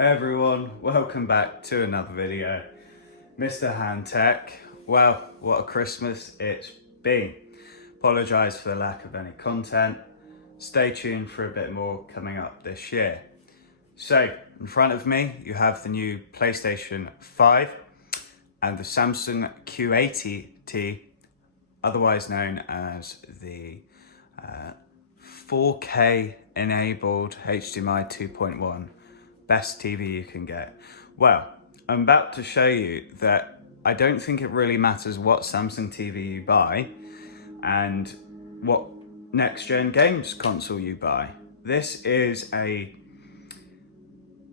Hey everyone, welcome back to another video. Mr. Hand Tech. Well, what a Christmas it's been. Apologise for the lack of any content. Stay tuned for a bit more coming up this year. So, in front of me you have the new PlayStation 5 and the Samsung Q80T, otherwise known as the 4K enabled HDMI 2.1 best TV you can get. Well, I'm about to show you that I don't think it really matters what Samsung TV you buy and what next gen games console you buy. This is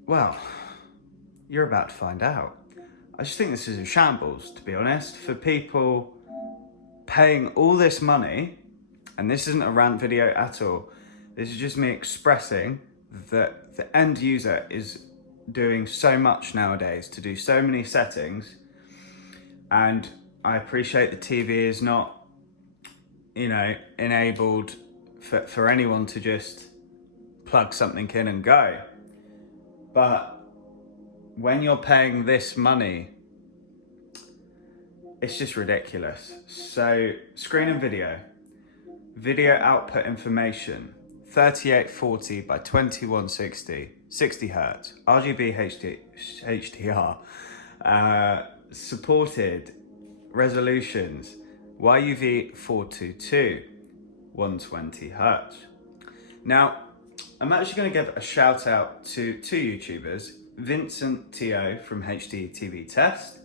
well, you're about to find out. I just think this is a shambles, to be honest, for people paying all this money, and this isn't a rant video at all. This is just me expressing that the end user is doing so much nowadays to do so many settings, and I appreciate the TV is not, enabled for anyone to just plug something in and go. But when you're paying this money, it's just ridiculous. So screen and video output information, 3840 by 2160, 60 Hz, RGB HDR, supported resolutions, YUV 422, 120 Hz. Now, I'm actually going to give a shout out to two YouTubers, Vincent T.O. from HDTV TEST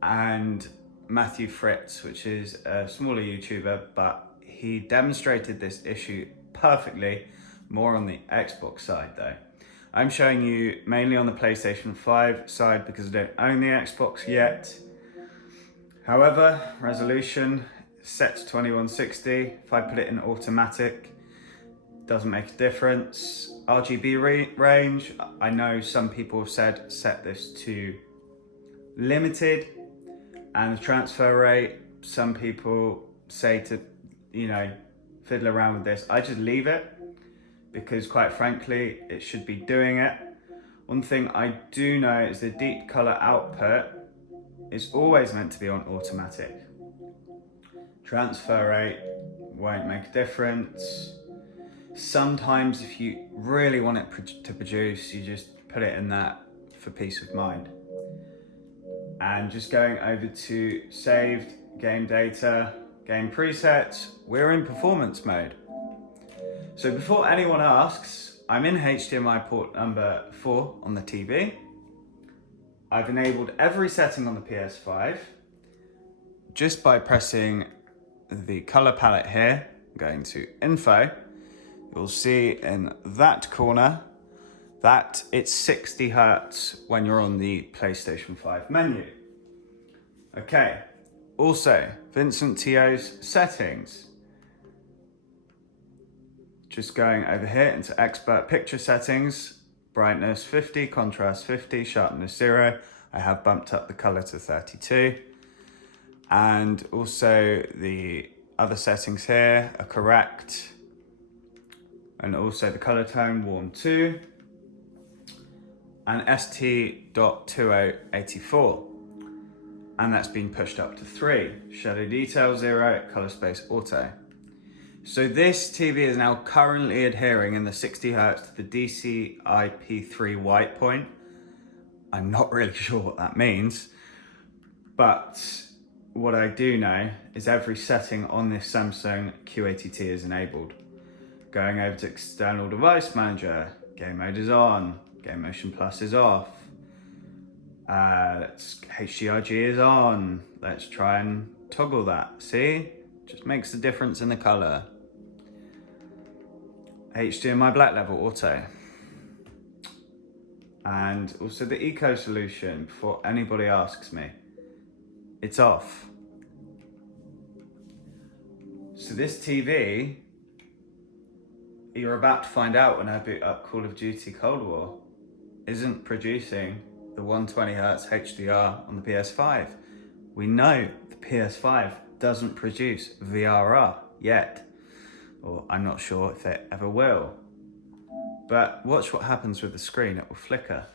and Matthew Frittz, which is a smaller YouTuber, but he demonstrated this issue perfectly, more on the Xbox side though. I'm showing you mainly on the PlayStation 5 side because I don't own the Xbox yet. However, resolution set to 2160. If I put it in automatic, doesn't make a difference. RGB range, I know some people have said set this to limited, and the transfer rate, some people say to, fiddle around with this. I just leave it because quite frankly, it should be doing it. One thing I do know is the deep color output is always meant to be on automatic. Transfer rate won't make a difference. Sometimes if you really want it to produce, you just put it in that for peace of mind. And just going over to saved game data, game presets, we're in performance mode. So before anyone asks, I'm in HDMI port number 4 on the TV. I've enabled every setting on the PS5 just by pressing the color palette here, going to info. You'll see in that corner that it's 60 Hz when you're on the PlayStation 5 menu. Okay, also Vincent T.O.'s settings. Just going over here into expert picture settings, brightness 50, contrast 50, sharpness 0. I have bumped up the color to 32. And also the other settings here are correct. And also the color tone, warm 2. And ST.2084. And that's been pushed up to 3. Shadow detail 0, color space auto. So this TV is now currently adhering in the 60 Hz to the DCI-P3 white point. I'm not really sure what that means, but what I do know is every setting on this Samsung Q80T is enabled. Going over to external device manager, game mode is on, game motion plus is off. HDRG is on. Let's try and toggle that. See? Just makes the difference in the color. HDMI black level auto. And also the eco solution, before anybody asks me, it's off. So this TV, you're about to find out when I boot up Call of Duty Cold War, isn't producing the 120 Hz HDR on the PS5. We know the PS5 doesn't produce VRR yet, or I'm not sure if it ever will. But watch what happens with the screen, it will flicker.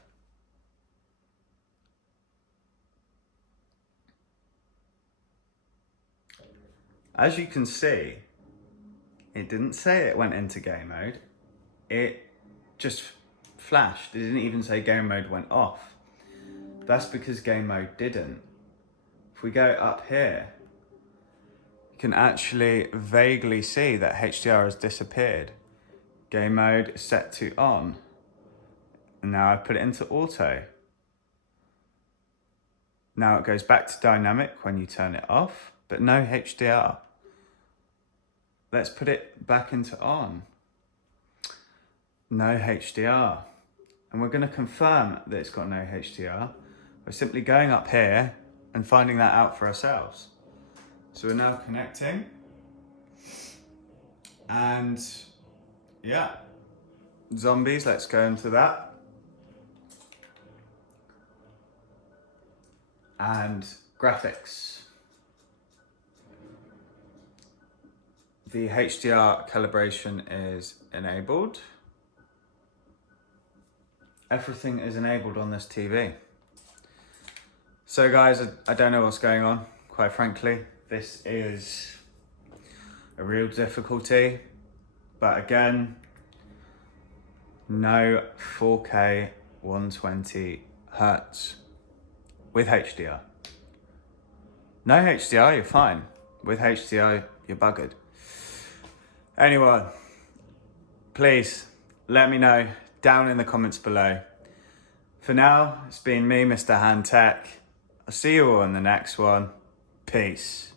As you can see, it didn't say it went into game mode. It just flashed. It didn't even say game mode went off. That's because game mode didn't. If we go up here, you can actually vaguely see that HDR has disappeared. Game mode is set to on. And now I put it into auto. Now it goes back to dynamic when you turn it off, but no HDR. Let's put it back into on. No HDR. And we're going to confirm that it's got no HDR. We're simply going up here and finding that out for ourselves. So we're now connecting. And yeah, zombies, let's go into that. And graphics. The HDR calibration is enabled. Everything is enabled on this TV. So guys, I don't know what's going on, quite frankly. This is a real difficulty, but again, no 4K 120 Hertz with HDR. No HDR, you're fine. With HDR, you're buggered. Anyway, please let me know down in the comments below. For now, it's been me, Mr. Hand Tech. I'll see you all in the next one. Peace.